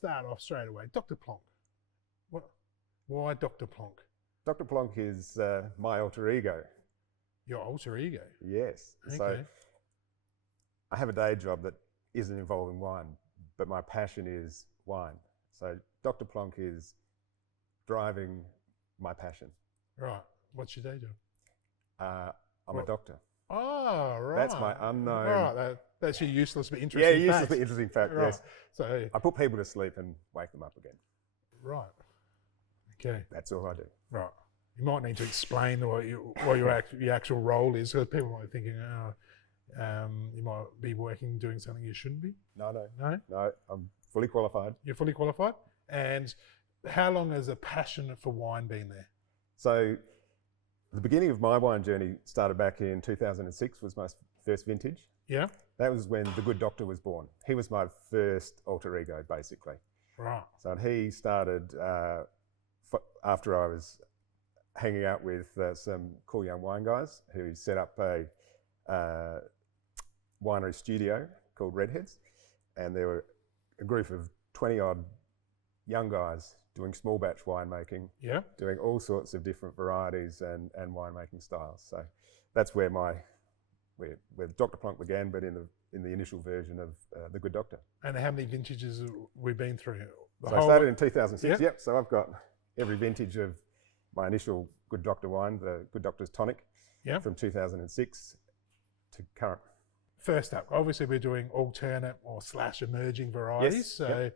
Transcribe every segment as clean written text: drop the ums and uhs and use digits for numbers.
start off straight away. Dr. Plonk. What? Why Dr. Plonk? Dr. Plonk is my alter ego. Your alter ego? Yes. Okay. So I have a day job that isn't involving wine, but my passion is wine. So Dr. Plonk is driving my passion. Right. What's your day job? I'm a doctor. Oh, right. That's my unknown. Right. That's your useless but interesting fact. Yeah, useless but interesting fact, right. yes. So I put people to sleep and wake them up again. Right. Okay. That's all I do. Right. You might need to explain what your actual role is, because people might be thinking, you might be doing something you shouldn't be. No. No? No, I'm fully qualified. You're fully qualified? And how long has a passion for wine been there? So the beginning of my wine journey started back in 2006, was my first vintage. Yeah. That was when the Good Doctor was born. He was my first alter ego, basically. Right. So he started after I was hanging out with some cool young wine guys who set up a winery studio called Redheads, and there were a group of 20-odd young guys doing small batch winemaking, doing all sorts of different varieties and winemaking styles. So that's where where Dr. Plonk began, but in the initial version of the Good Doctor. And how many vintages have we been through? So I started in 2006. Yep. So I've got every vintage of my initial Good Doctor wine, the Good Doctor's Tonic, from 2006 to current. First up, obviously we're doing alternate or / emerging varieties. Yes. So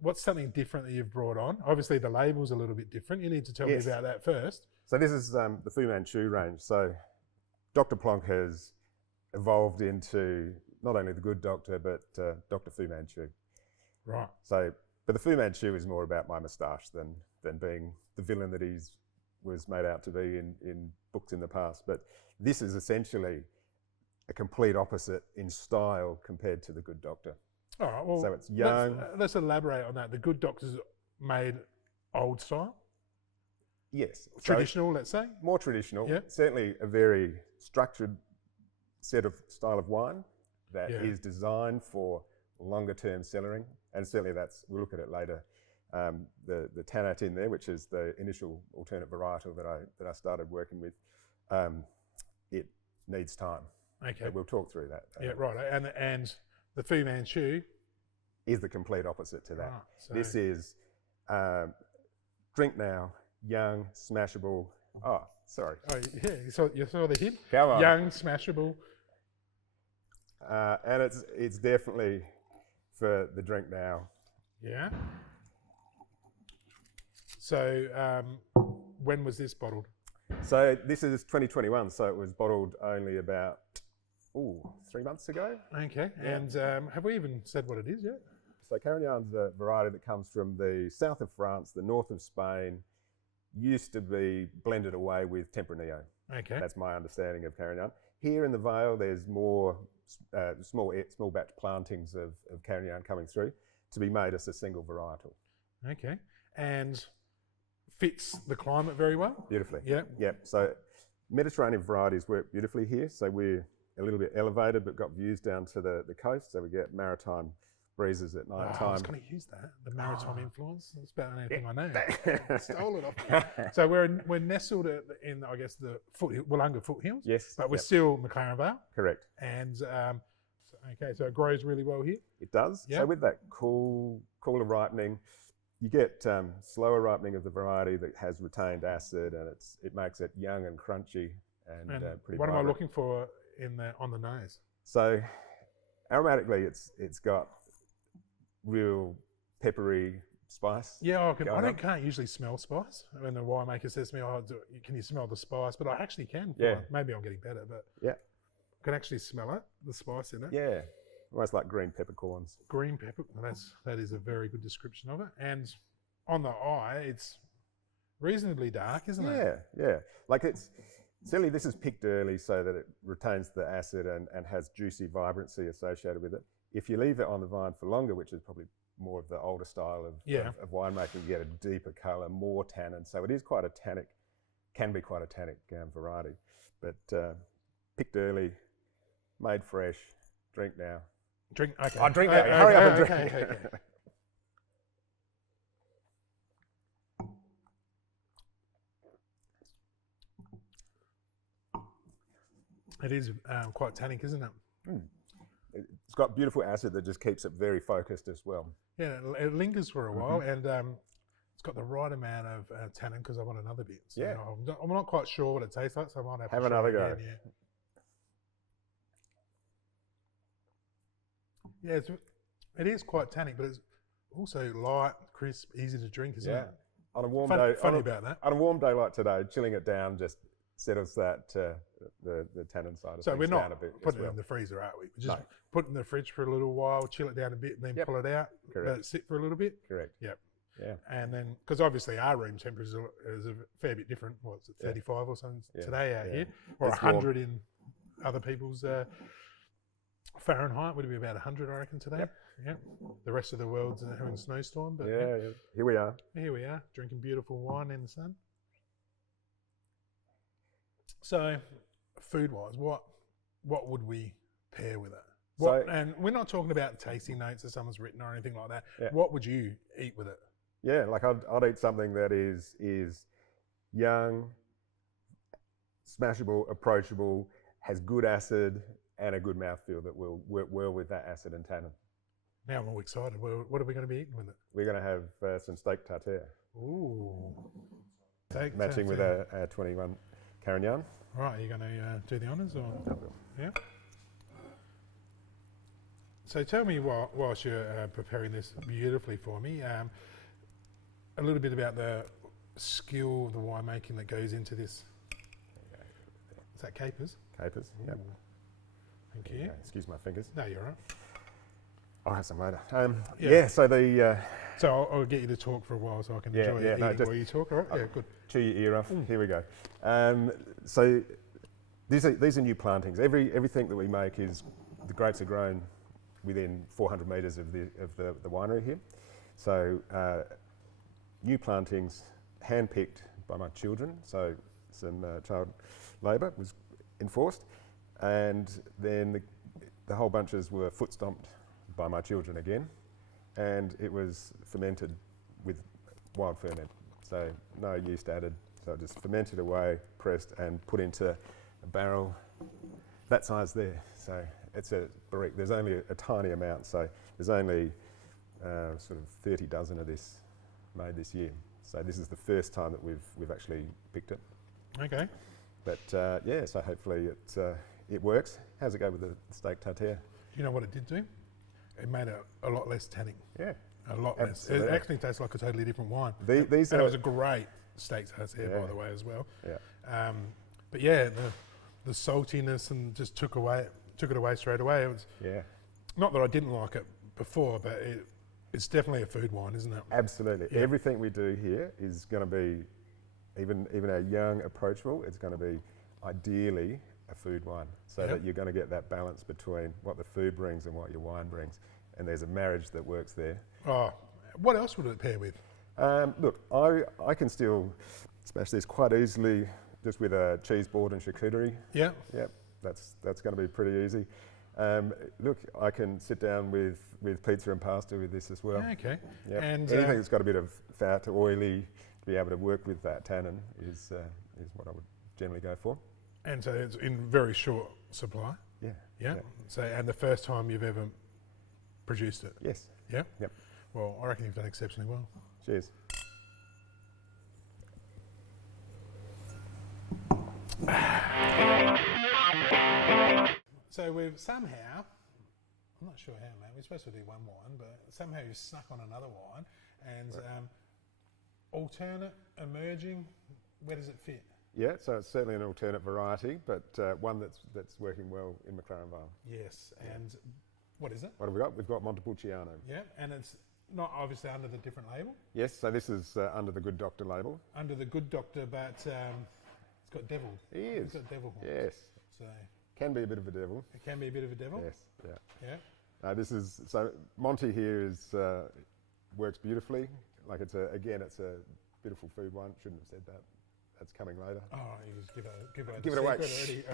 what's something different that you've brought on? Obviously the label's a little bit different. You need to tell me about that first. So this is the Fu Manchu range. So Dr. Plonk has evolved into not only the Good Doctor, but Dr. Fu Manchu. Right. So, but the Fu Manchu is more about my moustache than being the villain that he was made out to be in books in the past. But this is essentially a complete opposite in style compared to the Good Doctor. All right. Well, so it's young. Let's elaborate on that. The Good Doctor's made old style. Yes. Traditional, let's say. More traditional. Yep. Certainly a very structured style of wine that is designed for longer term cellaring, and certainly we'll look at it later. The Tannat in there, which is the initial alternate varietal that I started working with, it needs time. Okay. But we'll talk through that. Yeah, right. And the Fu Manchu is the complete opposite to that. Ah, so this is drink now, young, smashable. Oh, sorry. Oh yeah, you saw the hint. Come on. Young, smashable. And it's definitely for the drink now. Yeah. So when was this bottled? So this is 2021. So it was bottled only about 3 months ago. Okay. Yeah. And have we even said what it is yet? So Carignan's a variety that comes from the south of France, the north of Spain. Used to be blended away with Tempranillo. Okay. That's my understanding of Carignan. Here in the Vale, there's more small batch plantings of Carignan coming through to be made as a single varietal. Okay. And fits the climate very well? Beautifully. Yeah. Yep. So Mediterranean varieties work beautifully here. So we're a little bit elevated, but got views down to the coast. So we get maritime breezes at night time. I was going to use that, the maritime influence. That's about the only thing I know. Stole it off me. So we're nestled in, I guess, the Wollonga foothills. Yes. But we're still McLaren Vale. Correct. And okay, so it grows really well here. It does. Yep. So with that cooler ripening, you get slower ripening of the variety that has retained acid, and it makes it young and crunchy and pretty. What vibrant. am I looking for on the nose? So aromatically, it's got real peppery spice. Yeah, I can't usually smell spice. When the winemaker says to me, can you smell the spice? But I actually can. Yeah. Maybe I'm getting better, but I can actually smell it, the spice in it. Yeah, almost like green peppercorns. Green pepper, that is a very good description of it. And on the eye, it's reasonably dark, isn't it? Yeah. Like certainly this is picked early so that it retains the acid and has juicy vibrancy associated with it. If you leave it on the vine for longer, which is probably more of the older style of winemaking, you get a deeper colour, more tannin. So it is quite a tannic, can be quite a tannic variety. But picked early, made fresh, drink now. Drink, okay. Drink now, hurry up and drink. Okay. It is quite tannic, isn't it? It's got beautiful acid that just keeps it very focused as well. Yeah, it lingers for a while, and it's got the right amount of tannin because I want another bit. So Yeah. I'm not quite sure what it tastes like, so I might have to another try go. again, yeah. It is quite tannic, but it's also light, crisp, easy to drink, isn't it? On a warm day, about that. On a warm day like today, chilling it down just settles that the tannin side of So things we're not down a bit. putting it in the freezer, are we? We're just put it in the fridge for a little while, chill it down a bit, and then pull it out, let it sit for a little bit. Correct. Yep. Yeah. And then, because obviously our room temperature is a fair bit different. What's it, 35 or something today out here, or It's 100 in other people's Fahrenheit. Would it be about 100, I reckon, today? Yep. The rest of the world's having a snowstorm, but here we are. Here we are, drinking beautiful wine in the sun. So, food-wise, what would we pair with it? And we're not talking about tasting notes that someone's written or anything like that. Yeah. What would you eat with it? Yeah, like I'd eat something that is young, smashable, approachable, has good acid and a good mouthfeel that will work well with that acid and tannin. Now I'm all excited. What are we going to be eating with it? We're going to have some steak tartare. Ooh. Matching with our 21 Carignan. Right, are you going to do the honours? Or? I will. Yeah. So tell me, whilst you're preparing this beautifully for me, a little bit about the skill of the winemaking that goes into this. Is that capers? Capers, yep. Thank you. Excuse my fingers. No, you're right. I'll have some later. So the... So I'll get you to talk for a while so I can enjoy eating while you talk, all right? Yeah, good. Chew your ear off. Here we go. So these are new plantings. Everything that we make is, the grapes are grown within 400 metres of the winery here. So new plantings, hand-picked by my children, so some child labour was enforced, and then the whole bunches were foot-stomped by my children again, and it was fermented with wild ferment, so no yeast added, so just fermented away, pressed and put into a barrel that size there. So it's a barrique. There's only a tiny amount, so there's only sort of 30 dozen of this made this year. So this is the first time that we've actually picked it. Okay. But so hopefully it works. How's it go with the steak tartare? You know what it did do? It made it a lot less tannic. Yeah. A lot less. It actually tastes like a totally different wine. It was a great steak tartare, by the way, as well. Yeah. But yeah, the saltiness and just took it away straight away. It was not that I didn't like it before, but it's definitely a food wine, isn't it? Absolutely. Yeah. Everything we do here is going to be, even our young, approachable, it's going to be ideally a food wine, so that you're going to get that balance between what the food brings and what your wine brings, and there's a marriage that works there. Oh, what else would it pair with? Look, I can still smash this quite easily just with a cheese board and charcuterie. Yeah. Yep, that's going to be pretty easy. Look, I can sit down with pizza and pasta with this as well. Okay. Yep. And anything that's got a bit of fat, oily, to be able to work with that tannin is what I would generally go for. And so it's in very short supply. Yeah. Yeah. So, and the first time you've ever produced it. Yes. Yeah. Yep. Well, I reckon you've done exceptionally well. Cheers. So we've somehow, I'm not sure how, man, we're supposed to do one wine, but somehow you snuck on another wine, and alternate, emerging, where does it fit? Yeah, so it's certainly an alternate variety, but one that's working well in McLaren Vale. Yes, and what is it? What have we got? We've got Montepulciano. Yeah, and it's not obviously under the different label? Yes, so this is under the Good Doctor label. Under the Good Doctor, but it's got devil. He is. It's got devil horns. Yes. So can be a bit of a devil. It can be a bit of a devil? Yes, yeah. Yeah. This is, so Monty here is works beautifully. Like it's a beautiful food one. Shouldn't have said that. That's coming later. Oh, you just give it away. Already.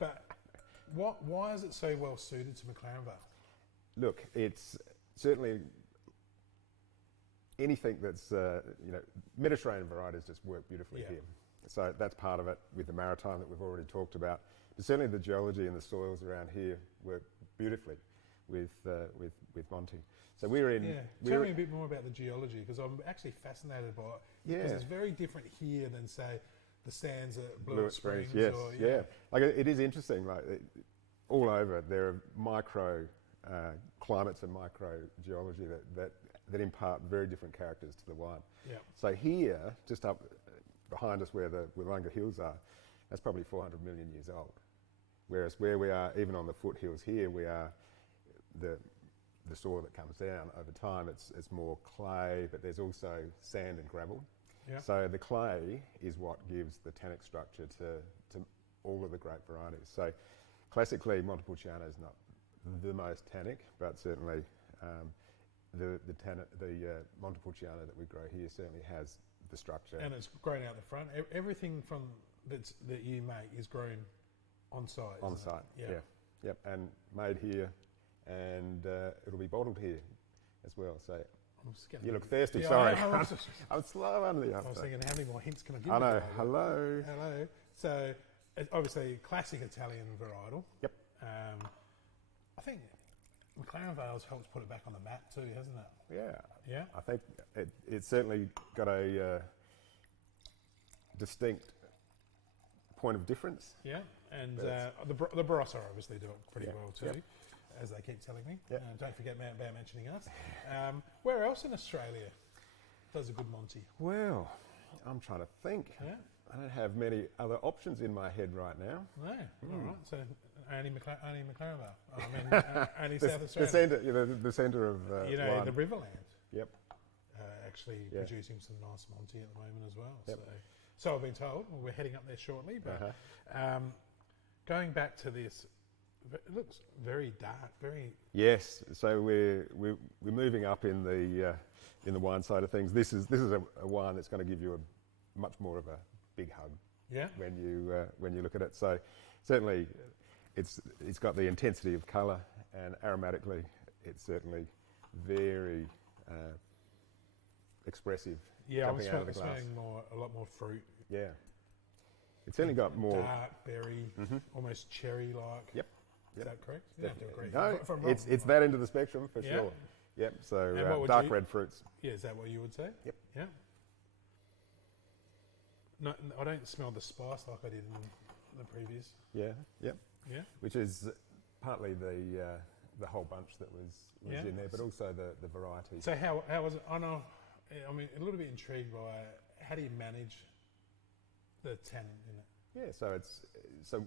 But why is it so well suited to McLaren Vale? Look, it's certainly anything that's Mediterranean varieties just work beautifully here. So that's part of it with the maritime that we've already talked about. But certainly the geology and the soils around here work beautifully with Monty. So we're in. Yeah. Tell me a bit more about the geology, because I'm actually fascinated by it. Because it's very different here than, say, the sands at Blewett Springs. Yes, or, yeah. Like it is interesting. Like all over, there are micro climates and micro geology that impart very different characters to the wine. Yeah. So here, just up behind us where the Willunga Hills are, that's probably 400 million years old. Whereas where we are, even on the foothills here, we are the soil that comes down over time. It's more clay, but there's also sand and gravel. Yeah. So the clay is what gives the tannic structure to all of the grape varieties. So classically, Montepulciano is not the most tannic, but certainly the Montepulciano that we grow here certainly has the structure. And it's grown out the front. Everything from that you make is grown on site. On site, Yep, and made here, and it'll be bottled here as well. So you look thirsty. Sorry, I'm slow under the uptake. I was thinking, how many more hints can I give? I know. Hello. So it's obviously classic Italian varietal. Yep. I think McLaren Vale's helped put it back on the map too, hasn't it? Yeah. Yeah. I think it's certainly got a distinct point of difference. Yeah, and the Barossa obviously do it pretty well too, as they keep telling me. Don't forget about mentioning us. Where else in Australia does a good Monty? Well, I'm trying to think. Yeah. I don't have many other options in my head right now. No, all right. So only McLaren Vale. I mean, only South Australia. The centre of wine. The Riverland. Yep. Actually producing some nice Monty at the moment as well. Yep. So I've been told. Well, we're heading up there shortly. But going back to this, it looks very dark. Very. Yes. So we're moving up in the wine side of things. This is a wine that's going to give you a much more of a big hug. Yeah. When you look at it, so certainly it's got the intensity of colour, and aromatically it's certainly very expressive. Yeah, I was smelling a lot more fruit. Yeah, it's certainly got more dark berry, almost cherry-like. Yep. Is that correct? You don't have to agree. No, it's that end of the spectrum for sure. Yep. So dark red fruits. Yeah, is that what you would say? Yep. Yeah. No, I don't smell the spice like I did in the previous. Yeah. Yep. Yeah. Which is partly the whole bunch that was in there, but also the variety. So how was it? I know. I mean, a little bit intrigued by how do you manage the tannin in it? Yeah. So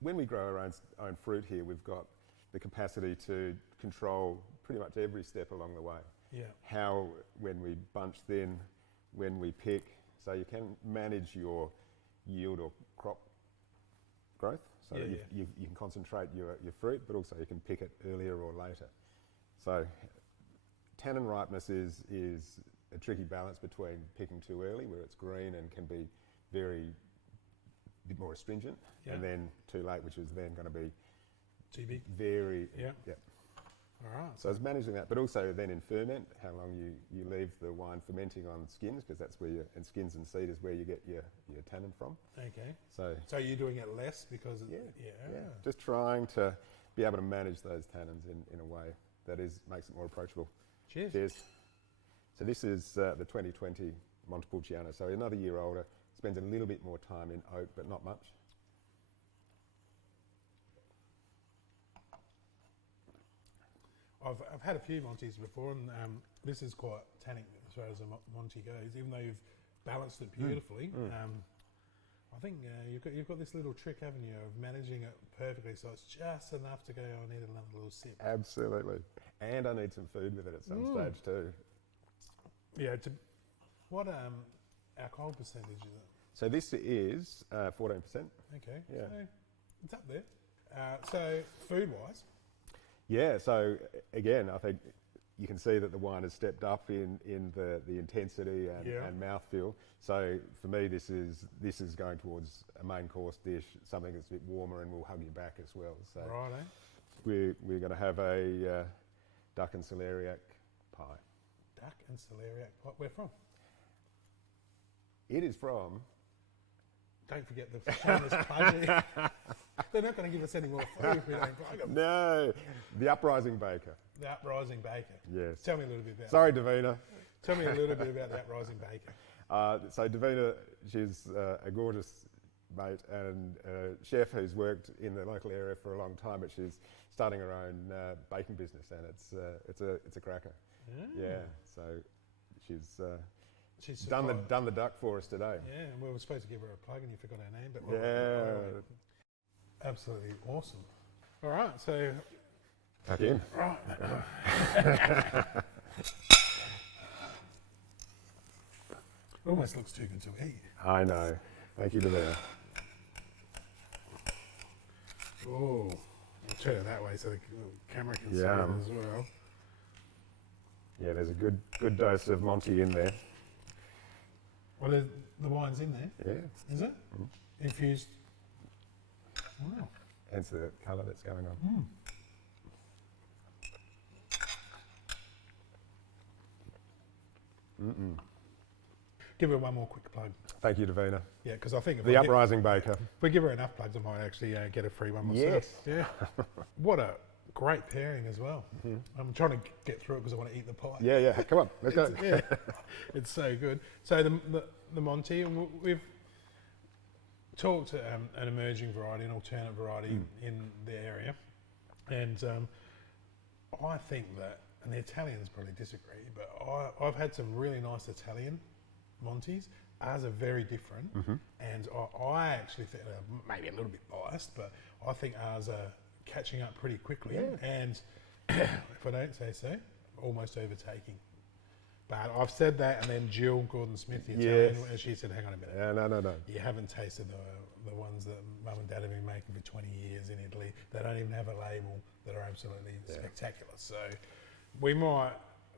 when we grow our own fruit here, we've got the capacity to control pretty much every step along the way. Yeah. How, when we bunch thin, when we pick, so you can manage your yield or crop growth. So you can concentrate your fruit, but also you can pick it earlier or later. So tannin ripeness is a tricky balance between picking too early, where it's green and can be a bit more astringent, and then too late, which is then going to be too big. Very. Yeah. Yep. All right. So it's managing that, but also then in ferment, how long you leave the wine fermenting on skins, because that's where and skins and seed is where you get your tannin from. Okay. So you're doing it less because just trying to be able to manage those tannins in a way that makes it more approachable. Cheers. So this is the 2020 Montepulciano. So another year older, spends a little bit more time in oak, but not much. I've had a few Monties before, and this is quite tannic as far as a Monty goes. Even though you've balanced it beautifully, I think you've got this little trick, haven't you, of managing it perfectly, so it's just enough to go. I need another little sip. Absolutely, and I need some food with it at some stage too. Yeah. What alcohol percentage is it? So this is 14%. Okay. Yeah. So it's up there. So food-wise. Yeah, so again, I think you can see that the wine has stepped up in the intensity and mouthfeel. So for me, this is going towards a main course dish, something that's a bit warmer and will hug you back as well. So we're going to have a duck and celeriac pie. Duck and celeriac pie. Where from? It is from don't forget the shameless plug. They're not going to give us any more food if we don't plug them. No, the Uprising Baker. The Uprising Baker. Yes. Tell me a little bit about Sorry, Davina. Tell me a little bit about the Uprising Baker. So Davina, she's a gorgeous mate and a chef who's worked in the local area for a long time, but she's starting her own baking business, and it's a cracker. Yeah. So she's done the duck for us today. Yeah, and we were supposed to give her a plug, and you forgot her name, but Yeah. Absolutely awesome. All right, so Back in. right. Almost looks too good to eat. I know. Thank you, Davina. Oh, I'll turn it that way so the camera can see it Yum. as well. Yeah, there's a good dose of Monty in there. Well, the wine's in there, Yeah. is it? Infused. Wow. Hence the colour that's going on. Give her one more quick plug. Thank you, Davina. Yeah, because I think if The Uprising Baker. if we give her enough plugs, I might actually get a free one myself. Yes. Yeah. What a great pairing as well. I'm trying to get through it because I want to eat the pie. Yeah. Come on, let's go. Yeah, it's so good. So the Monty, we've talked an emerging variety, an alternate variety in the area, and I think that, and the Italians probably disagree, but I've had some really nice Italian Monties. Ours are very different, and I actually think, maybe a little bit biased, but I think ours are catching up pretty quickly, and if I don't say so, almost overtaking. But I've said that, and then Jill Gordon-Smith, the Italian, and she said, hang on a minute. Yeah, no. You haven't tasted the ones that Mum and Dad have been making for 20 years in Italy. They don't even have a label, that are absolutely spectacular. So we might...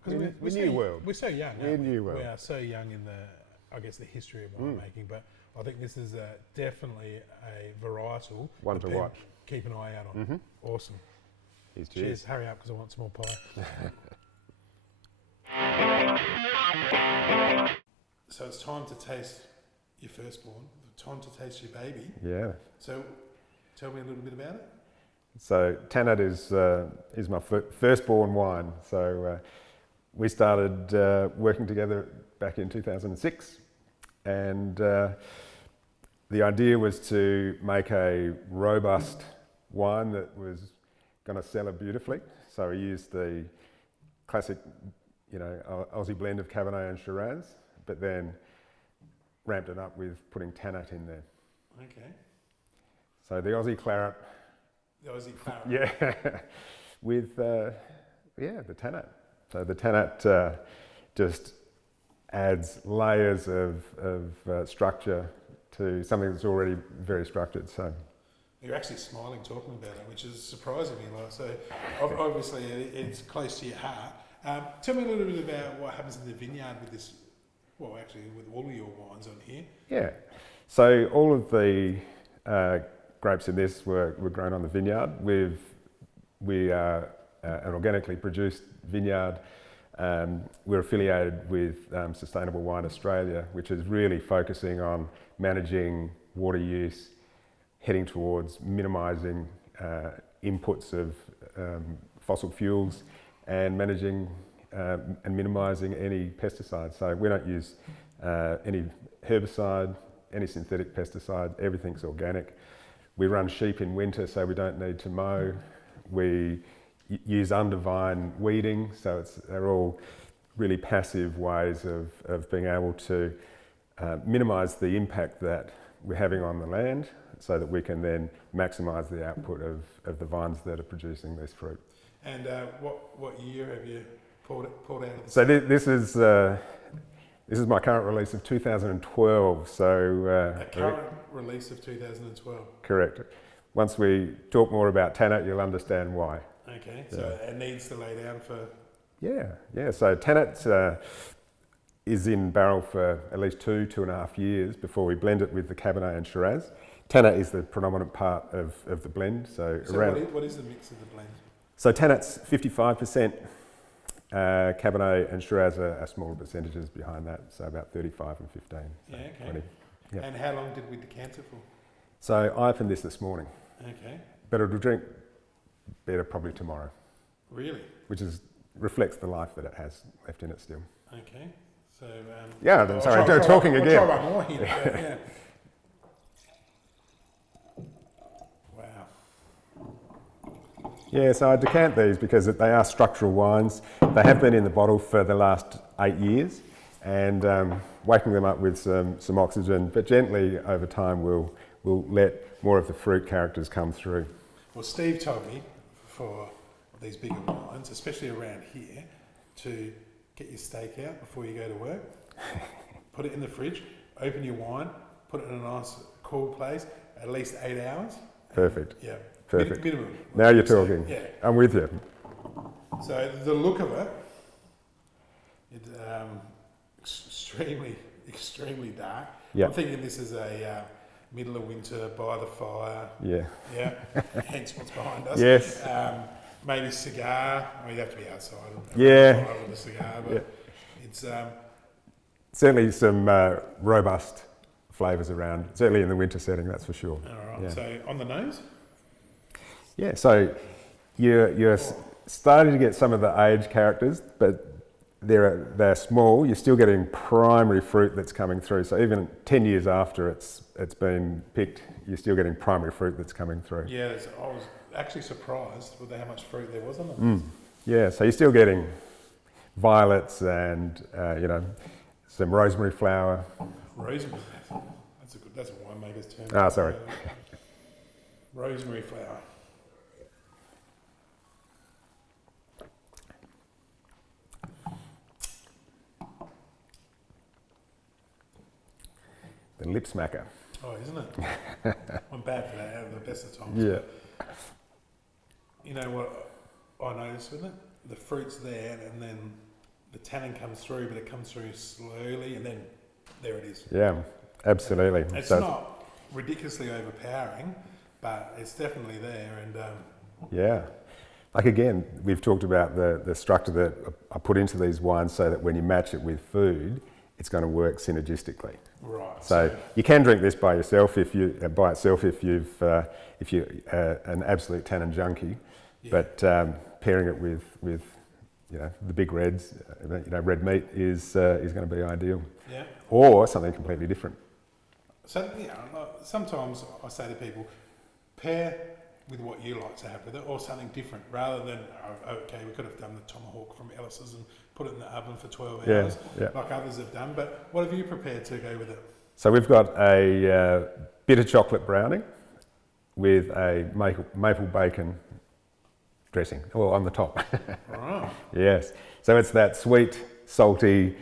We're new world. We're so young. We're new world. We are so young in the history of winemaking, but I think this is definitely a varietal. One to watch. Keep an eye out on. Awesome. Cheers. Hurry up because I want some more pie. So it's time to taste your firstborn, time to taste your baby. Yeah. So tell me a little bit about it. So Tannat is my firstborn wine. So we started working together back in 2006, and the idea was to make a robust wine that was going to cellar beautifully. So we used the classic, Aussie blend of Cabernet and Shiraz, but then ramped it up with putting Tannat in there. Okay. So the Aussie claret. The Aussie claret. Yeah, with the Tannat. So the Tannat just adds layers of structure to something that's already very structured. So you're actually smiling talking about it, which is surprising me. So obviously it's close to your heart. Tell me a little bit about what happens in the vineyard with this. Well, actually, with all of your wines on here. Yeah. So all of the grapes in this were grown on the vineyard. We are an organically produced vineyard. We're affiliated with Sustainable Wine Australia, which is really focusing on managing water use, heading towards minimising inputs of fossil fuels, and managing and minimising any pesticides. So we don't use any herbicide, any synthetic pesticide, everything's organic. We run sheep in winter, so we don't need to mow. We use under-vine weeding, so they're all really passive ways of being able to minimise the impact that we're having on the land, so that we can then maximise the output of the vines that are producing this fruit. And what year have you pulled out of the... So this is my current release of 2012. So a current release of 2012. Correct. Once we talk more about Tannat, you'll understand why. Okay, so it needs to lay down for... Yeah. So Tannat is in barrel for at least 2.5 years before we blend it with the Cabernet and Shiraz. Tannat is the predominant part of the blend. So what is the mix of the blend? So Tannat's 55%, Cabernet and Shiraz are smaller percentages behind that, so about 35 and 15. So yeah, okay. 20. Yeah. And how long did we decant it for? So I opened this morning, Okay. but it'll drink better probably tomorrow, Really? which reflects the life that it has left in it still. Okay. So. Yeah, talking again. I'll try one more here. Yeah. Wow. Yeah, so I decant these because they are structural wines. They have been in the bottle for the last 8 years, and waking them up with some oxygen, but gently over time we'll let more of the fruit characters come through. Well, Steve told me for these bigger wines, especially around here, to get your steak out before you go to work, put it in the fridge, open your wine, put it in a nice cool place, at least 8 hours. Perfect. Yeah. Perfect. Minimum. Now you're talking. Yeah. I'm with you. So the look of it, extremely dark. Yep. I'm thinking this is a middle of winter, by the fire. Yeah. Yeah. Hence what's behind us. Yes. Maybe cigar. I mean, you'd have to be outside. Yeah. With a cigar, but Yeah. it's Certainly some robust flavours around, certainly in the winter setting, that's for sure. all right. Yeah. So on the nose. Yeah, so you're starting to get some of the age characters, but they're small. You're still getting primary fruit that's coming through. So even 10 years after it's been picked, you're still getting primary fruit that's coming through. Yeah, I was actually surprised with how much fruit there was on them. Yeah, so you're still getting violets and some rosemary flower. Rosemary. That's a winemaker's term. Ah, sorry. Rosemary flower. The lip smacker. Oh, isn't it? I'm bad for that, out of the best of times. Yeah. You know what I noticed with it? The fruit's there and then the tannin comes through, but it comes through slowly and then there it is. Yeah, absolutely. It's So not ridiculously overpowering, but it's definitely there. And yeah. Like again, we've talked about the structure that I put into these wines so that when you match it with food, it's going to work synergistically. right. So you can drink this by yourself if you're an absolute tannin junkie, Yeah. but pairing it with the big reds, red meat is going to be ideal, Yeah. or something completely different. So sometimes I say to people, pair with what you like to have with it, or something different, rather than okay, we could have done the tomahawk from Ellis's and put it in the oven for 12 hours, like others have done. But what have you prepared to go with it? So we've got a bitter chocolate brownie with a maple bacon dressing, well, on the top. Right. Yes. So it's that sweet, salty,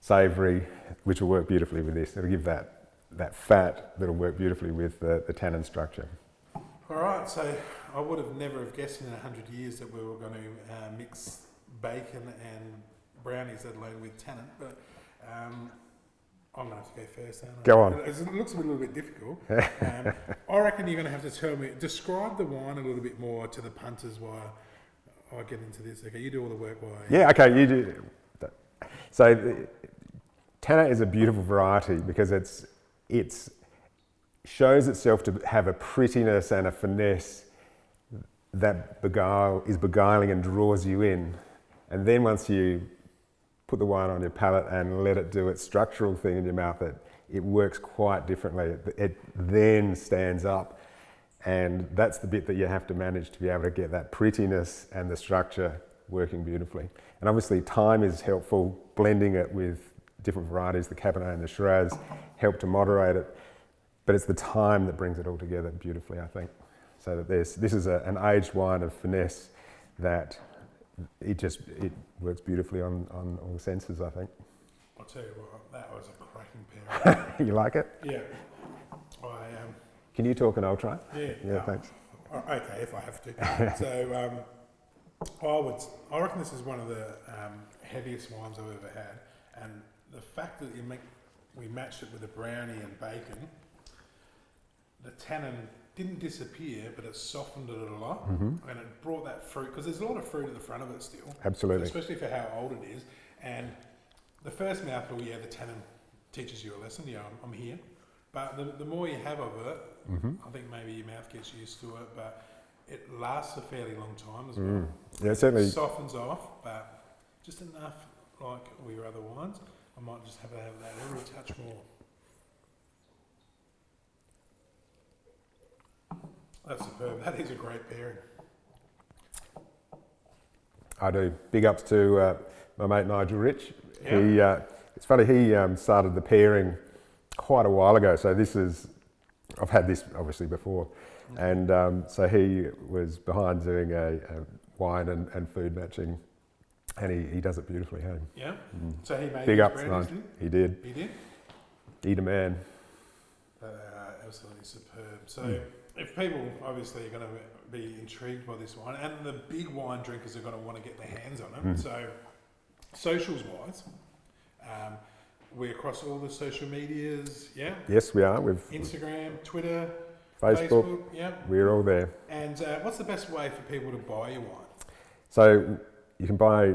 savoury, which will work beautifully with this. It'll give that fat that'll work beautifully with the tannin structure. All right, so I would have never have guessed in 100 years that we were going to mix bacon and brownies, let alone with tannin, but I'm going to have to go first, aren't I? Go on. It looks a little bit difficult. I reckon you're going to have to tell me, describe the wine a little bit more to the punters while I get into this. Okay, you do all the work while I... Yeah, okay, you do. So Tannat is a beautiful variety because it's shows itself to have a prettiness and a finesse that is beguiling and draws you in. And then once you put the wine on your palate and let it do its structural thing in your mouth, it works quite differently. It then stands up, and that's the bit that you have to manage to be able to get that prettiness and the structure working beautifully. And obviously time is helpful. Blending it with different varieties, the Cabernet and the Shiraz, help to moderate it. But it's the time that brings it all together beautifully, I think. So that this is an aged wine of finesse that it works beautifully on all the senses, I think. I'll tell you what, that was a cracking pair. You like it? Yeah. Can you talk and I'll try? Yeah. Yeah, thanks. Okay, if I have to. So I reckon this is one of the heaviest wines I've ever had, and the fact that we matched it with a brownie and bacon, the tannin didn't disappear, but it softened it a lot, and it brought that fruit, because there's a lot of fruit at the front of it still. Absolutely. Especially for how old it is. And the first mouthful, the tannin teaches you a lesson. I'm here. But the more you have of it, I think maybe your mouth gets used to it, but it lasts a fairly long time as well. Yeah, certainly. It softens off, but just enough like all your other wines. I might just have to have that every touch more. That's superb. That is a great pairing. I do. Big ups to my mate Nigel Rich. Yeah. It's funny, he started the pairing quite a while ago. So I've had this obviously before. And so he was behind doing a wine and food matching, and he does it beautifully. Hey? Yeah. So he made Big these ups, brandies, Nigel. did He did. he? He did? Eat a man. Absolutely superb. So if people obviously are going to be intrigued by this wine, and the big wine drinkers are going to want to get their hands on it, so socials wise, we're across all the social medias, yeah? Yes, we are. We've Instagram, Twitter, Facebook. yeah. We're all there. And what's the best way for people to buy your wine? So you can buy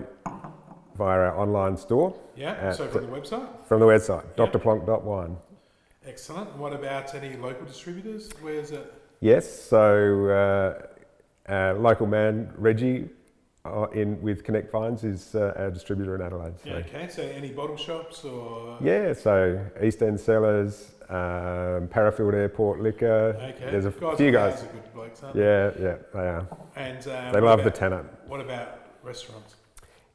via our online store. Yeah, so from the website? From the website, Yep. drplonk.wine. Excellent. And what about any local distributors? Where's it? Yes, so local man, Reggie, with Connect Vines is our distributor in Adelaide. So. Yeah, okay. So any bottle shops or? Yeah, so East End Cellars, Parafield Airport Liquor. Okay. There's a Guys few like guys. ours are good blokes, aren't they? Yeah, they are. And They love the Tannat. What about restaurants?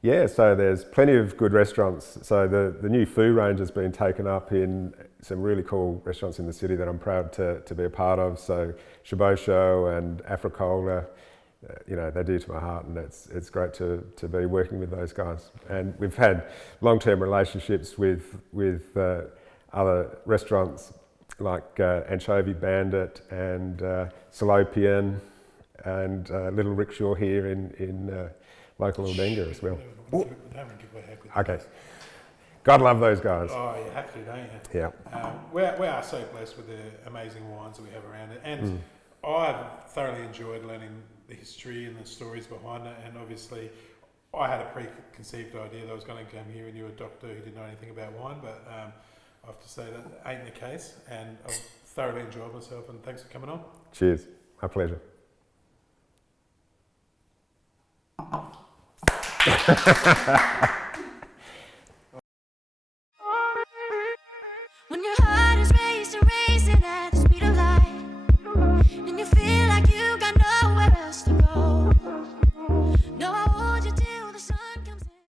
Yeah, so there's plenty of good restaurants. So the new food range has been taken up in some really cool restaurants in the city that I'm proud to be a part of. So Shabosho and Africola, they're dear to my heart, and it's great to be working with those guys. And we've had long-term relationships with other restaurants like Anchovy Bandit and Salopian and Little Rickshaw here in local Aldenga as well. Okay. God love those guys. Oh, you have to, don't you? Yeah. We are so blessed with the amazing wines that we have around it. And I've thoroughly enjoyed learning the history and the stories behind it. And obviously, I had a preconceived idea that I was going to come here and you were a doctor who didn't know anything about wine. But I have to say that ain't the case. And I've thoroughly enjoyed myself. And thanks for coming on. Cheers. My pleasure. When your heart is racing, racing at